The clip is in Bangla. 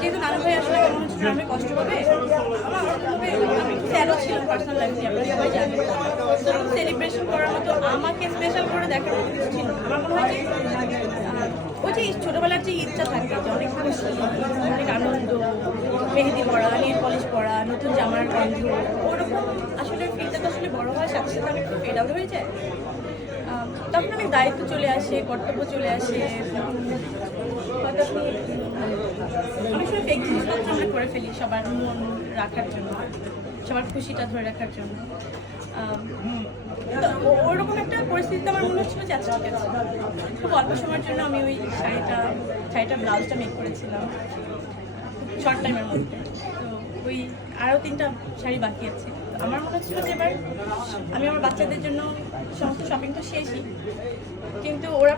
যেহেতু নানু ভাই আসলে কেমন হচ্ছে আমি কষ্ট পাবে, আমি স্যারও ছিলাম পার্সোনাল লাইফে, আপনারা সবাই জানেন। সেলিব্রেশন করার মতো আমাকে স্পেশাল করে দেখার মতো কিছু ছিল। আমার মনে হয় যে ওই যে ছোটোবেলার যে ইচ্ছা থাকে যে অনেক খুশি, অনেক আনন্দ, মেহেদি পড়া, নেল পলিশ পড়া, নতুন জামার গন্ধ, ওরকম আসলে ফিলটা তো আসলে বড় হওয়ার সাথে সাথে অনেক ফেড আউট হয়ে যায়। তখন অনেক দায়িত্ব চলে আসে, কর্তব্য চলে আসে, হয়তো অনেক সময় ফেক জিনিসপত্র আমরা করে ফেলি সবার মন রাখার জন্য, সবার খুশিটা ধরে রাখার জন্য। ওরকম একটা পরিস্থিতিতে আমার মনে হচ্ছিল যে আচ্ছা ঠিক আছে, খুব অল্প সময়ের জন্য আমি ওই শাড়িটা ব্লাউজটা মেক করেছিলাম শর্ট টাইমের মধ্যে। তো ওই আরও 3টা শাড়ি বাকি আছে। আমার মনে হচ্ছিল যে এবার আমি আমার বাচ্চাদের জন্য সমস্ত শপিং তো শেষই, কিন্তু ওরা